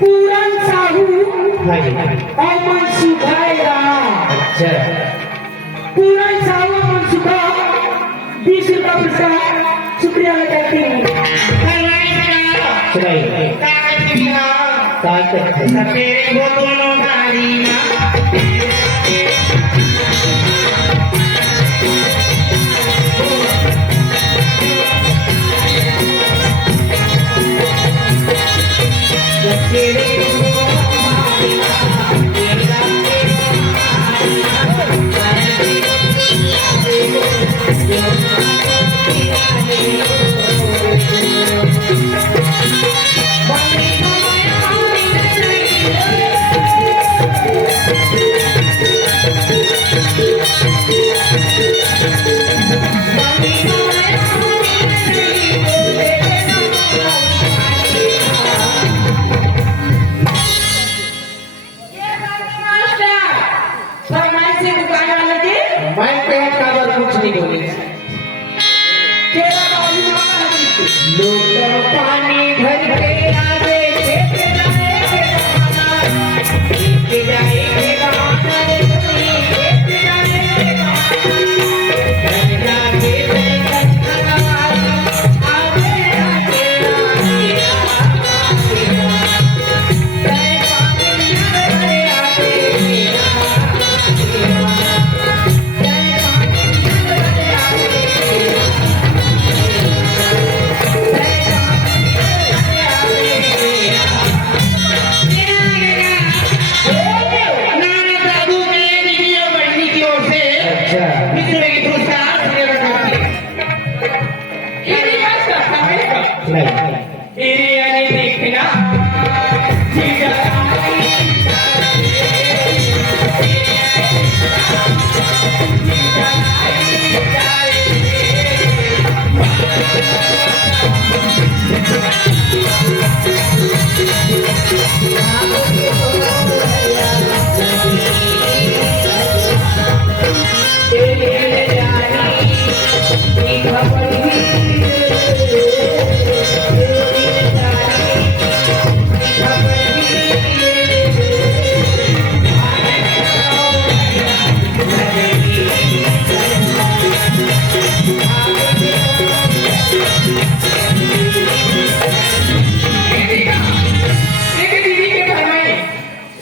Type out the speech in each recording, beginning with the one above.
पूरन साहू और मनसुखाएगा। अच्छा पूरन साहू और मनसुखा 20 रुपया पुरस्कार शुक्रिया मैं कहती हूँ। तेरे को दोनों गाड़ी पानी भर के आगे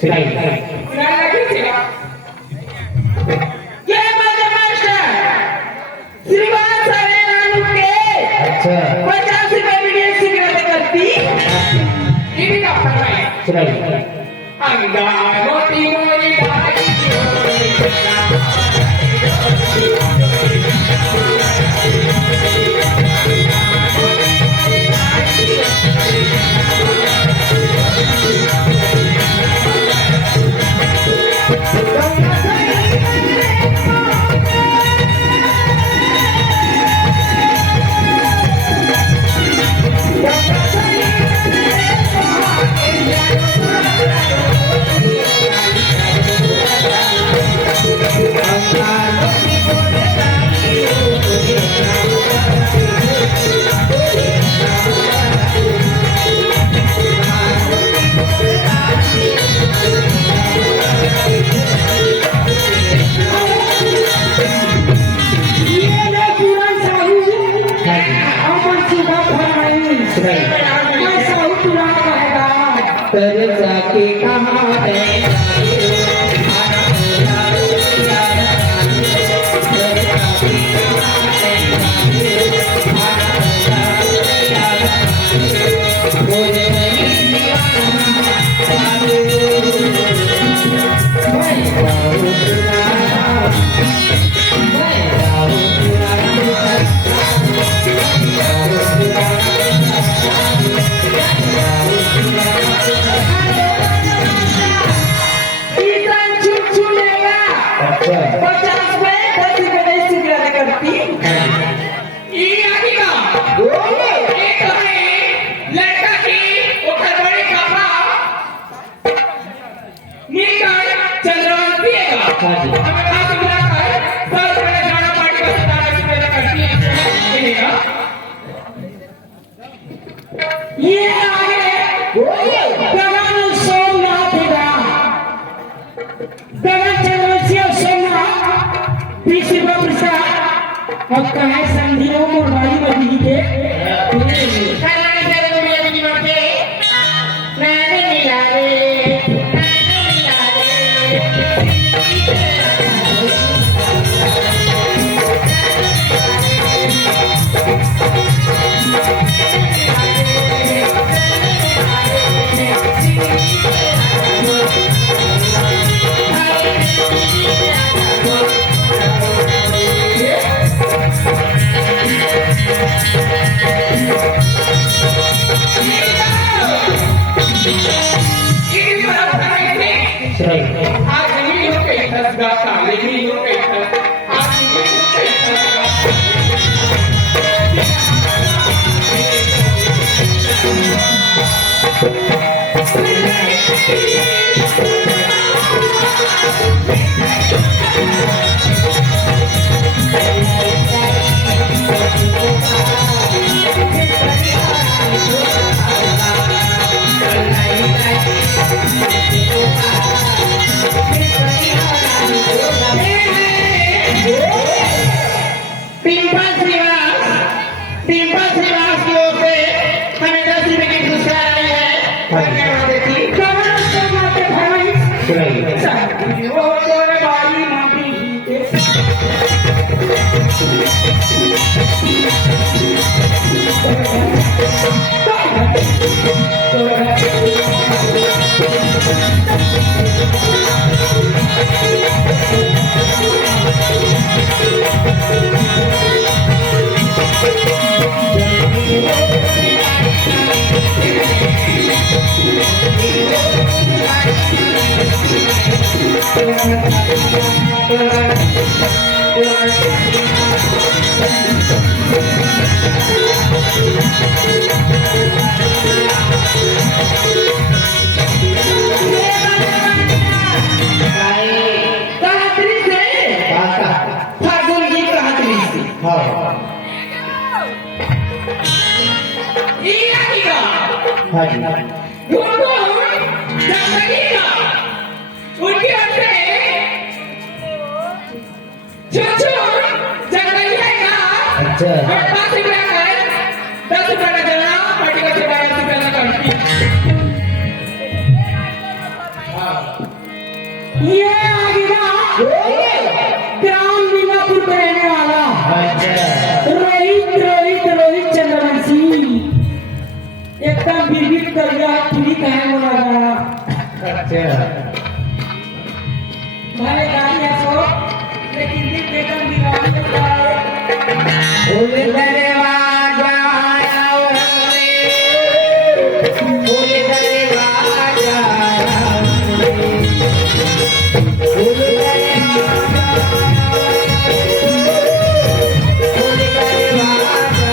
Thank you. सके कहाँ है किसान चुनचुनेगा अच्छा 50 में 10 रुपए नहीं सुधराने करती ये आगे का एक है लड़का की ऊपर बड़े काका मिलकर चंद्रवान पिएगा हाँ जी। हमें कहा सुधरा है 10 रुपए गाना पार्टी का सितारा सुधरा करती है पिएगा ये आगे गगन सोमनाथ गगन चंद्रवंशी सोमनाथ 20 रुपये प्रसाद और कहे संधियों मुरबाई बदी के कल्याण जगत में नहीं बढ़ते मैंने मिला रे सही आज नहीं हो के दस गाता लेकिन हो के आज नहीं हो के पिंपल श्रीवास की ओर से हमें 10 रुपए की पुरस्कार आई है धन्यवाद देती कमल सोमनाथ के भाई सही वो तोरे बारी माटी के कहात्री से फागुन की कहात्री से ये आएगा हाँ जी उनको जंगलीगा उनके अंदर जो जंगलिया अच्छा 10 रुपए का 10 रुपए का देना पार्टी का 12 रुपए का करती ये आएगा ग्राम मीनापुर का रहने वाला अच्छा रोहित चंद्रवंशी एकदम बिरबिट कर गया पूरी कहे बोला गया अच्छा भले गाड़ी है सो लेकिन ये एकदम बिरबिट बोले दरवाजा बोले दरवाजा बोले दरवाजा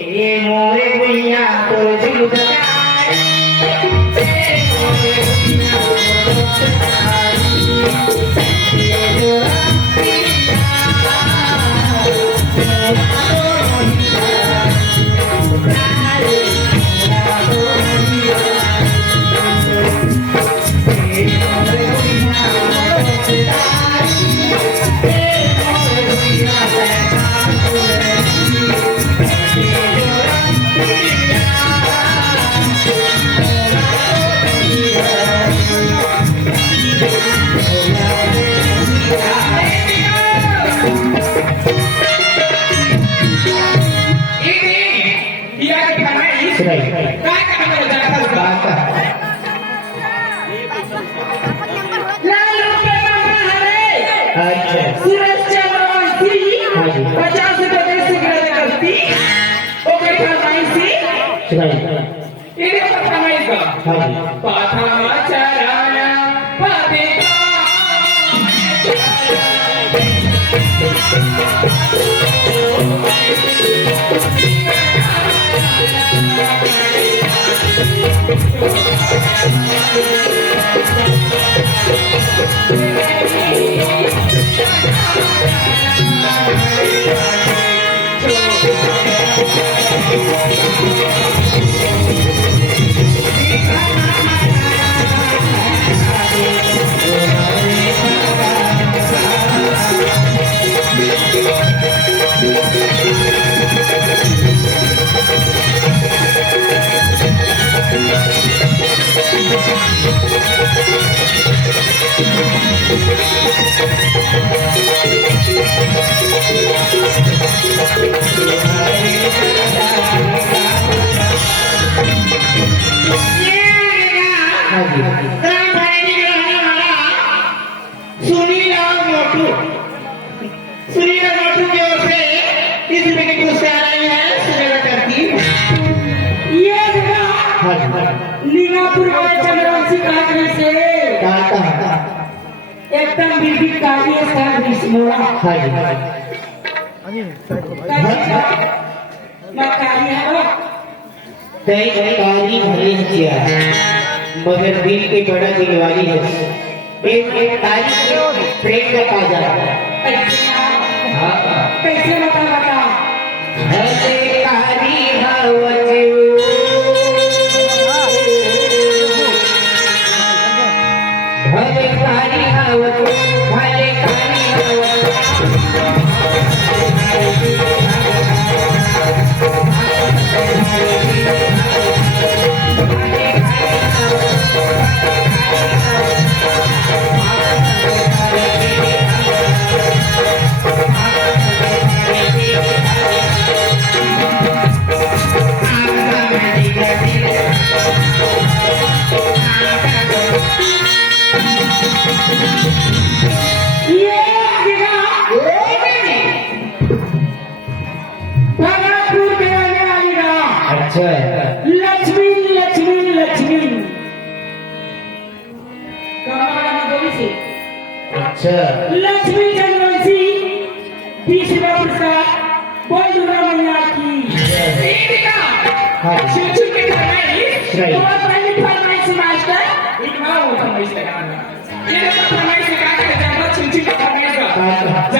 ये मोरे गुइया तो जिंदगार ये मोरे गुइया तो जिंदगार ये जो एकदम बीबी काली मोड़ा काली भली किया मगर दिल के बड़ा दिल वाली है एक तारीख प्रेम का पा जाता कैसे बता ऐसे कारी हवज भले कारी हवज भले कारी लक्ष्मी लक्ष्मी लक्ष्मी अच्छा लक्ष्मी जनवंशी तीसरा पुरस्कार बोल दुर्गा मैया की शिक्षक की फरमाइश बहुत पहली फरमाइश मास्टर इतना वो फरमाइश लगाना ये फरमाइश लगा के जब शिक्षक की फरमाइश